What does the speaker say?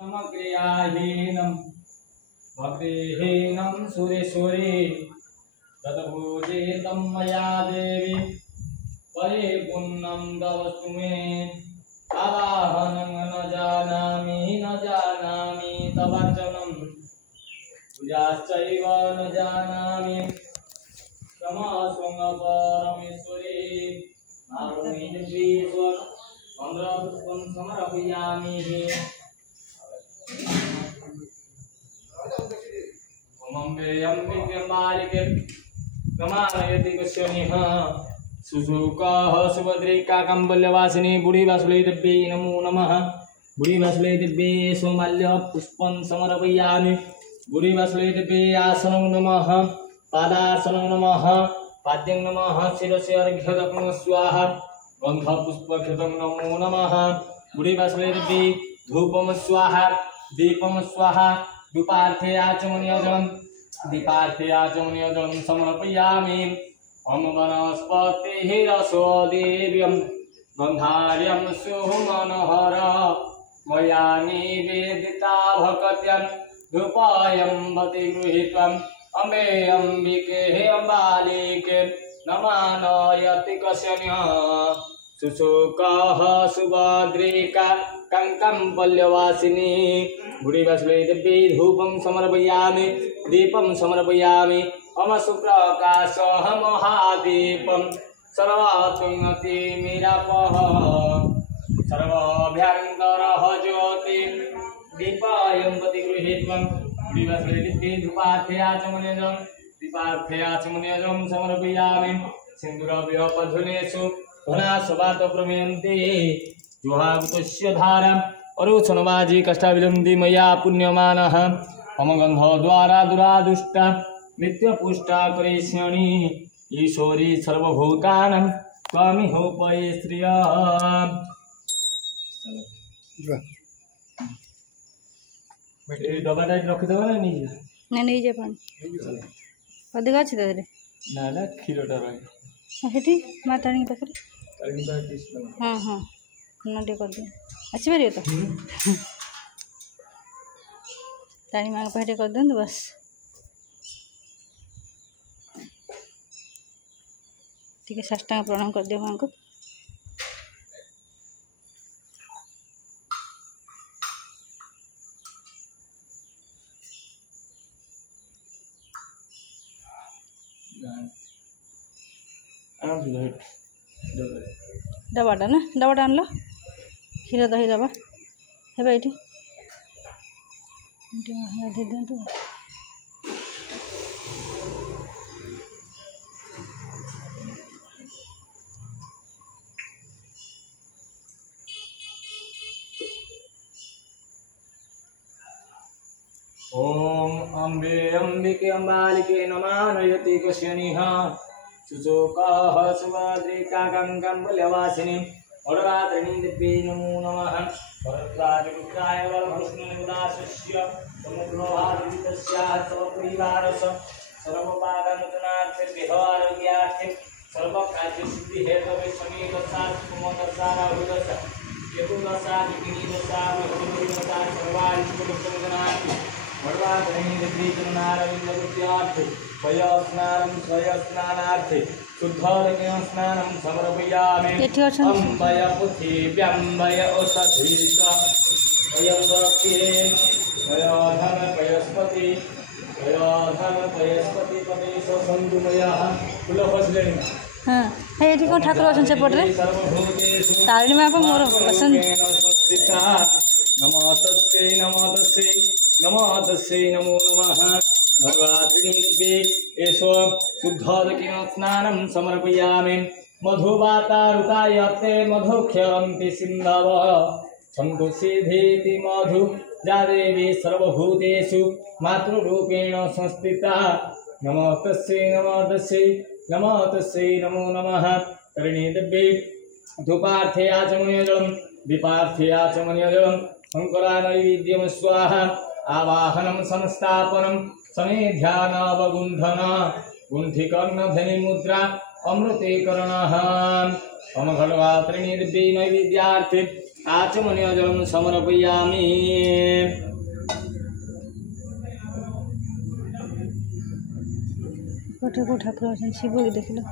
क्रियाहीनं भक्तिहीनं सुरेश्वरी तद्भुजितं मया देवी परिपूर्णं तवस्तु मे आवाहनं न जानामि तवार्चनं पूजाश्चैव न जानामि क्षमास्वं परमेश्वरी नारुणीश्वर मन्त्रपुष्पं समर्पयामि अम्बेयम्बिके नमानयति कश्यनिः सुशोकः सुभद्रिका कम्बल्यवासिनी बुढ़ी वासुले दिव्ये नमो नमः बुढ़ी वासुले दिव्ये सोमाल्य पुष्पं समर्पयामि बुढ़ी वासुले दिव्ये आसनं नमः पादासनं नमः पाद्यं नमः शिरसे अर्घ्यदपं स्वाहा गन्धपुष्पक्षतं नमो नमः बुढ़ी वासुले दिव्ये धूपं स्वाहा दीपं स्वाहा दीपार्थे आचमनीयजलं समर्पयामि ओम वनस्पतिः रसोदेव्यं गन्धार्यं सुमनोहर मया निवेदिता भक्त्या धूपायं वति गृहीत्वम् अम्बे अम्बिके अम्बालिके नमानयति कश्यन्यः सुशोकः सुभद्रिका कंकम्बल्यवासिनी बुढ़ी वासुले दिव्ये धूपं समर्पयामि दीपं समर्पयामि अम सुप्रकाशः महादीपं सर्वात्मतिमिरापः सर्वाभ्यन्तरः ज्योति दीपायं वति गृहीत्वम् बुढ़ी वासुले दिव्ये धूपार्थे आचमनीयजलं समर्पयामि सिन्दूरव्यपधुनेषु धनासवात प्रमेयन्ते जुहावतस्य धाराम् अरुचनवाजी कष्टाविलम्बी मया पुण्यमानः मम गन्धद्वारा दुरादुष्टा नित्यपुष्टा करिष्यणि ईश्वरी सर्वभूतानां त्वमिहोपये श्रिया डबाटा रखिदेव ना नहीं नहीं जे पानी अधिक अच्छी तरह ना क्षीरटा रही हेटी माताणी पाखे हाँ हाँ नटे कर दिए आसपार तो ताणी माँ पाखे कर दिखाँ बस ठीक है साष्टांग प्रणाम कर दिया माँ को डबाटा ना डबाटा आनल क्षीर दही दबा हे ये दिखाँ ओम अम्बे अम्बिके अम्बालिके नमानयति कश्यनिः सुशोकः सुभद्रिका कंकम्बल्यवासिनी वरदात्रिणी दिव्ये नमो नमः वरदात्रिपुत्राय वरभूष्णनिदासस्य समुद्रोहादितस्याः सर्वपरिवारस्य सर्वपादनोचनार्थेभ्यः आरोग्यार्थे सर्वकार्यसिद्धिहेतवे शनिदशात्मकदशाराहुदश केतुदशा विघ्निदशा महमूलिदशा सर्वारिष्टदशनार्थी वरदात्रिणी दिव्ये चरणारविन्दवृत्यार्थे स्वयस्नानार्थे शुद्धोदकेन स्नानं समर्पयामि अम्बय पृथिव्यम्बय औषधीत वयं दक्षे वयोधन पयस्पति पदेश सन्दुमयः कुलफजलेन हाँ ये कौन ठाकुर अच्छा सेपटे तारिणी माँ को मोर पसंद नमो तस्यै नमो नमः भगवती दिव्ये एषो शुद्धोदकेन स्नानं समर्पयामि मधुवातारुतायते मधुक्षरन्ति सिन्धवः सन्तुषिधेति मधु या देवी सर्वभूतेषु मातृरूपेण संस्थिता नमो तस्यै नमो नमः तरिणी दिव्ये धूपार्थे आचमनीयजलं दीपार्थे आचमनीयजलं शङ्करानैवेद्यं स्वाहा आवाहनं संस्थापनं समेध्यानावगुन्धन गुण्ठिकर्णधनिमुद्रा अमृतीकरणः मम खड्वात्रिणी दिव्ये नैवेद्यार्थे आचमनीयजलं समर्पयामि। गोटे को ठाकुर अच्छा शिव के देख लो।